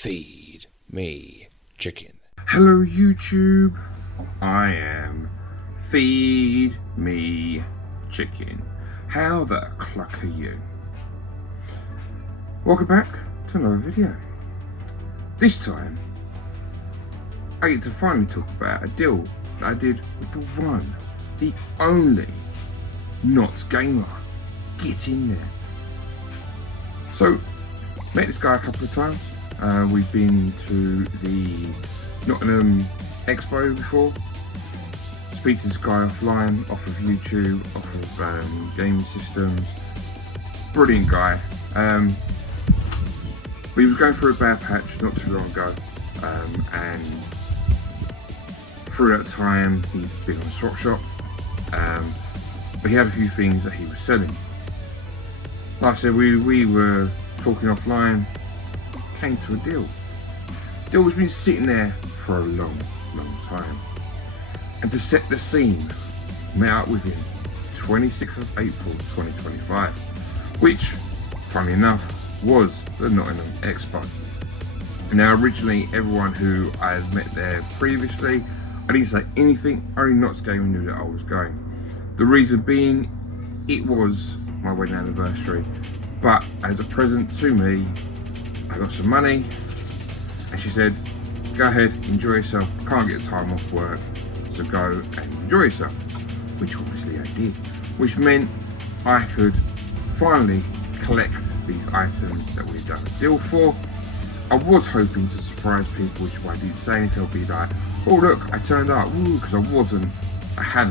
Feed me chicken. Hello YouTube, I am Feed Me Chicken. How the cluck are you? Welcome back to another video. This time, I get to finally talk about a deal that I did with the one, the only Not Gamer. Get in there. So, met this guy a couple of times. We've been to the Nottingham Expo before. Speak to this guy offline, off of YouTube, off of gaming systems. Brilliant guy. We was going through a bad patch not too long ago, and through that time he's been on a swap shop, but he had a few things that he was selling. Like I said, we were talking offline, came to a deal. Deal has been sitting there for a long time. And to set the scene, met up with him 26th of April 2025, which, funnily enough, was the Nottingham Expo. Now originally, everyone who I had met there previously, I didn't say anything, only Notts Gaming knew that I was going. The reason being, it was my wedding anniversary, but as a present to me, I got some money, and she said, go ahead, enjoy yourself, can't get time off work, so go and enjoy yourself, which obviously I did, which meant I could finally collect these items that we've done a deal for. I was hoping to surprise people, which I didn't say anything. I'll be like, oh look, I turned up, because I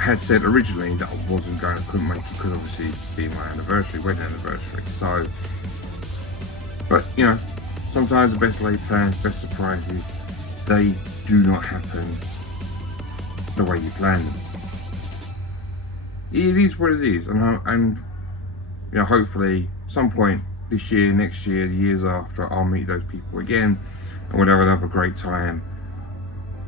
had said originally that I wasn't going, I couldn't make it, because obviously being my anniversary, wedding anniversary, so, but you know, sometimes the best laid plans, best surprises, they do not happen the way you plan them. It is what it is, and you know, hopefully some point this year, next year, the years after, I'll meet those people again, and we'll have a great time,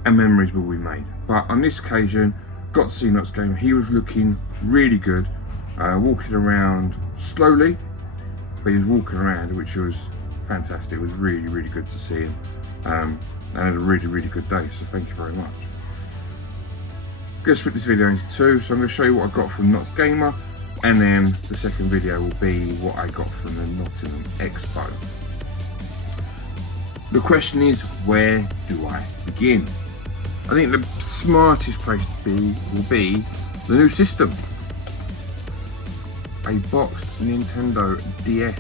and memories will be made. But on this occasion, got to see Notts Game. He was looking really good, walking around slowly, but he was walking around, which was fantastic. It was really good to see him, and had a really good day, so thank you very much. I'm going to split this video into two, so I'm going to show you what I got from Notts Gamer, and then the second video will be what I got from the Nottingham Expo. The question is, where do I begin? I think the smartest place to be will be the new system. A boxed Nintendo DS.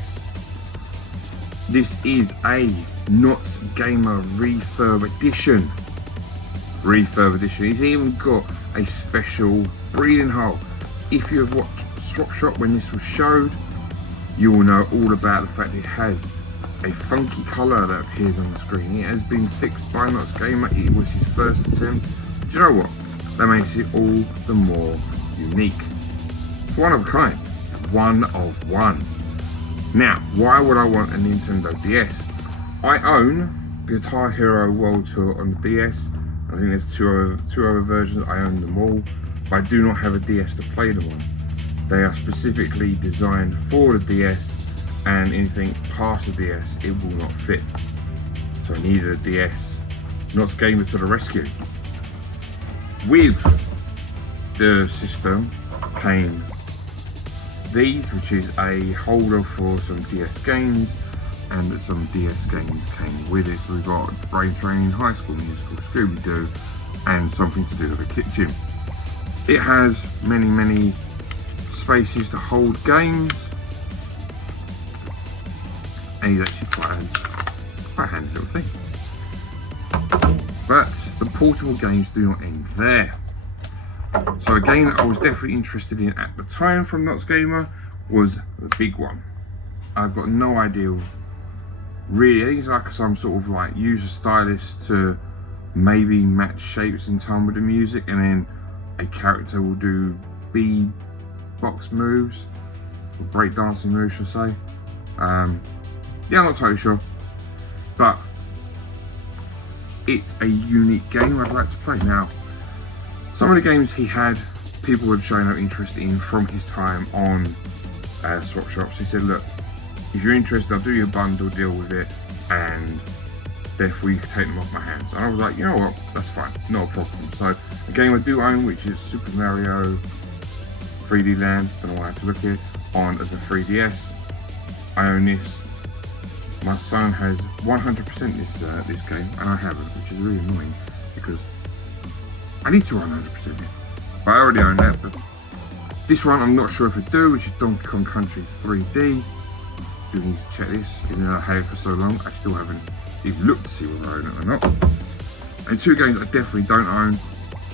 This is a Notts Gamer Refurb Edition. It's even got a special breathing hole. If you have watched Swap Shop when this was showed, you will know all about the fact it has a funky colour that appears on the screen. It has been fixed by Notts Gamer. It was his first attempt. Do you know what? That makes it all the more unique. It's one of a kind. One of one. Now, why would I want a Nintendo DS? I own Guitar Hero World Tour on the DS. I think there's two other versions. I own them all, but I do not have a DS to play them on. They are specifically designed for the DS, and anything past the DS, it will not fit. So I needed a DS. Notts Gamer to the rescue. With the system came these, which is a holder for some DS games, and some DS games came with it. So we've got Brain Training, High School Musical, Scooby-Doo, and something to do with a kitchen. It has many spaces to hold games, and he's actually quite a handy little thing. But the portable games do not end there. So a game that I was definitely interested in at the time from Notts Gamer was the big one. I've got no idea really. I think it's like some sort of like user stylus to maybe match shapes in time with the music, and then a character will do beatbox moves, or breakdancing moves, should I say. Yeah, I'm not totally sure, but it's a unique game I'd like to play. Now, some of the games he had, people had shown no interest in from his time on swap shops. He said, look, if you're interested, I'll do your bundle deal with it, and therefore you can take them off my hands. And I was like, you know what, that's fine, not a problem. So a game I do own, which is Super Mario 3D Land, don't know why I had to look here, on as a 3DS. I own this. My son has 100% this game, and I haven't, which is really annoying because I need to run 100% it. But I already own that. But this one I'm not sure if I do, which is Donkey Kong Country 3D. Do need to check this, even though I had it for so long. I still haven't even looked to see whether I own it or not. And two games I definitely don't own.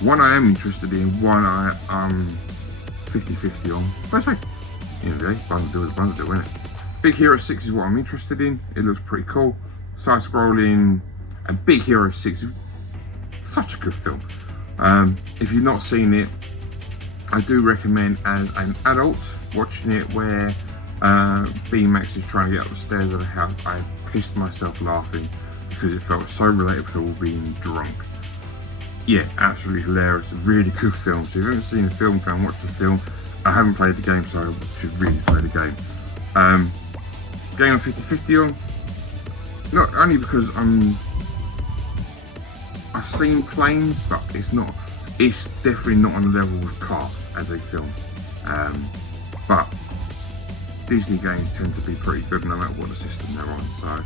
One I am interested in, one I 50-50 on. But I say, you know, bundle deal is a bundle deal, isn't it? Big Hero 6 is what I'm interested in. It looks pretty cool. Side-scrolling, and Big Hero 6 is such a good film. If you've not seen it, I do recommend as an adult watching it, where B-Max is trying to get up the stairs of the house. I pissed myself laughing because it felt so relatable being drunk. Yeah, absolutely hilarious. A really good film. So if you haven't seen the film, go and watch the film. I haven't played the game, so I should really play the game. Game on 50-50 on. Not only because I've seen planes, but it's definitely not on the level with Cars as a film. But Disney games tend to be pretty good no matter what the system they're on. So,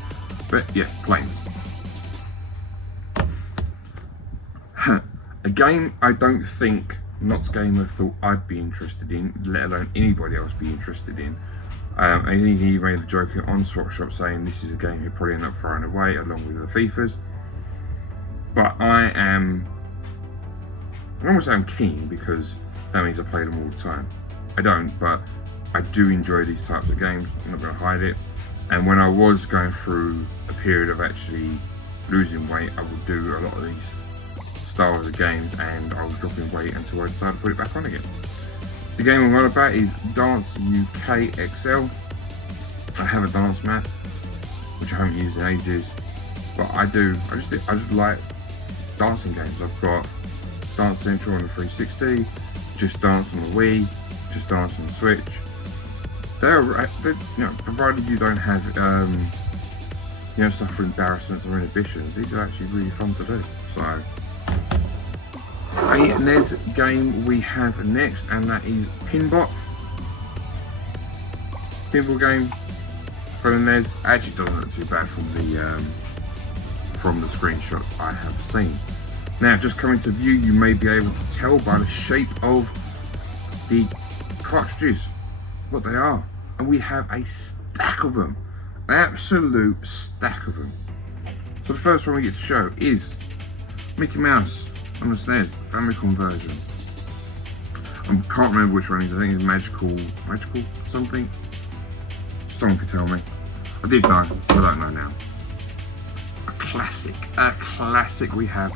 but yeah, planes. A game I don't think Knott's Gamer thought I'd be interested in, let alone anybody else be interested in. I think he made the joke on Swap Shop saying this is a game he'll probably end up throwing away along with the FIFAs. But I don't want to say I'm keen, because that means I play them all the time. I don't, but I do enjoy these types of games. I'm not going to hide it. And when I was going through a period of actually losing weight, I would do a lot of these styles of games, and I was dropping weight until I decided to put it back on again. The game I'm on about is Dance UK XL. I have a dance mat, which I haven't used in ages, but I just like dancing games. I've got Dance Central on the 360, Just Dance on the Wii, Just Dance on the Switch. They're you know, provided you don't have you know, suffer embarrassments or inhibitions, these are actually really fun to do. So a NES game we have next, and that is Pinbot. Pinball game for the NES. Actually doesn't look too bad from the screenshot I have seen. Now, just coming to view, you may be able to tell by the shape of the cartridges what they are, and we have a stack of them, an absolute stack of them. So the first one we get to show is Mickey Mouse on the SNES, Famicom version. I can't remember which one it is. I think it's magical something. Someone could tell me. I did know, I don't know now. A classic we have,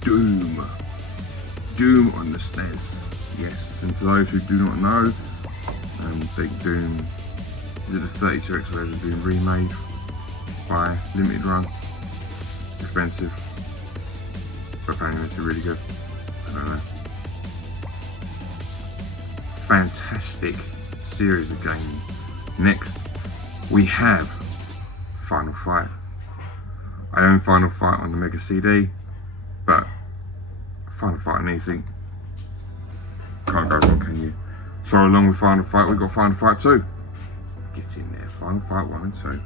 Doom on the SNES. Yes, and to those who do not know, Big Doom is it the 32X version being remade by Limited Run. It's expensive, but apparently it's really good. I don't know. Fantastic series of games. Next, we have Final Fight. I own Final Fight on the Mega CD, but Final Fight on anything, can't go wrong, can you? So along with Final Fight, we've got Final Fight 2. Get in there, Final Fight 1 and 2.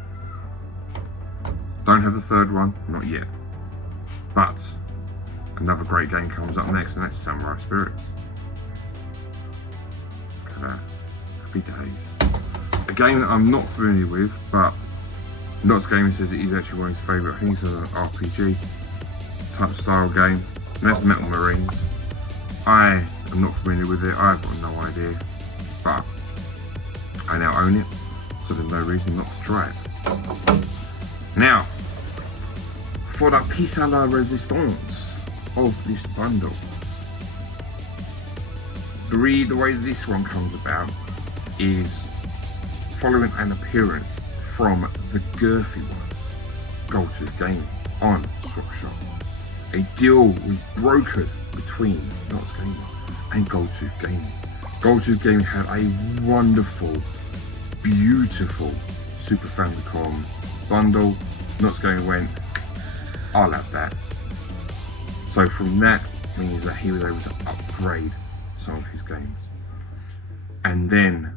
Don't have the third one, not yet. But another great game comes up next, and that's Samurai Spirits. Look at that, happy days. A game that I'm not familiar with, but Knott's Gaming says it is actually one of his favourite. I think it's an RPG type style game, and that's Metal Marines. I am not familiar with it, I've got no idea, but I now own it, so there's no reason not to try it. Now, for the piece à la resistance of this bundle, the way this one comes about is following an appearance from the girthy one, Goldtooth Gaming, on Swap Shop. A deal was brokered between Knott's Gamer and Goldtooth Gaming. Goldtooth Gaming had a wonderful, beautiful Super Famicom bundle. Not going went, I'll have that. So from that means that he was able to upgrade some of his games. And then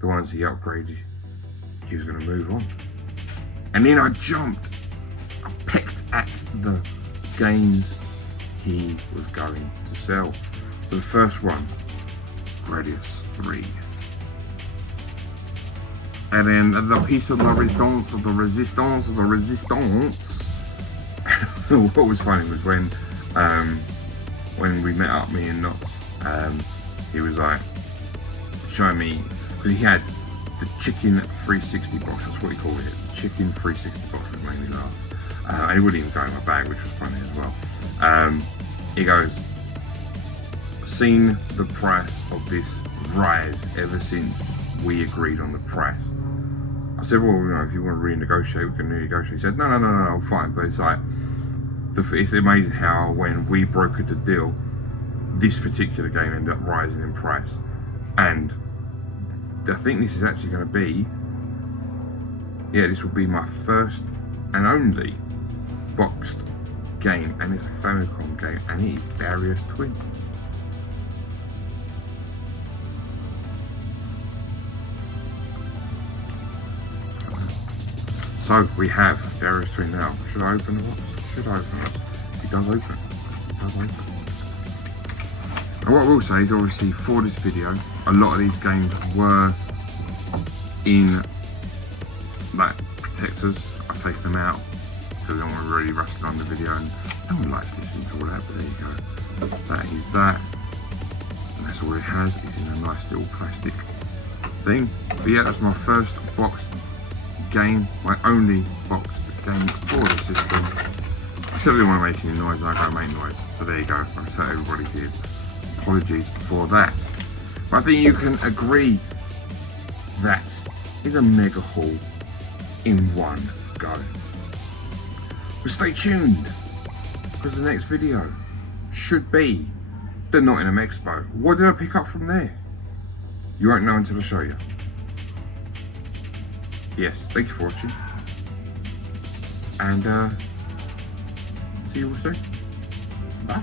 the ones he upgraded, he was going to move on. And then I pecked at the games he was going to sell. So the first one, Gradius 3. And then the piece of the resistance, what was funny was when we met up, me and Knox, he was like showing me, because he had the chicken 360 box, that's what he called it, the chicken 360 box, which made me laugh. And he wouldn't even go in my bag, which was funny as well. He goes, seen the price of this rise ever since we agreed on the price. I said, well, you know, if you want to renegotiate, we can renegotiate. He said, no, fine. But it's like, it's amazing how when we brokered the deal, this particular game ended up rising in price. And I think this is actually going to be, this will be my first and only boxed game, and it's a Famicom game, and it is Darius Twin. So we have Darius Twin now. Should I open the box? Should I open it? It does open. It does open. And what I will say is, obviously, for this video, a lot of these games were in like protectors. I've taken them out because I don't want to really rustle on the video, and no one likes listening to all that. But there you go. That is that, and that's all it has. It's in a nice little plastic thing. But yeah, that's my first boxed game, my only boxed game for the system. Except they want to make any noise, and I don't make noise. So there you go. That's how everybody did. Apologies for that. But I think you can agree that is a mega haul in one go. But stay tuned, because the next video should be the Nottingham Expo. What did I pick up from there? You won't know until I show you. Yes, thank you for watching, and see you all soon. Bye.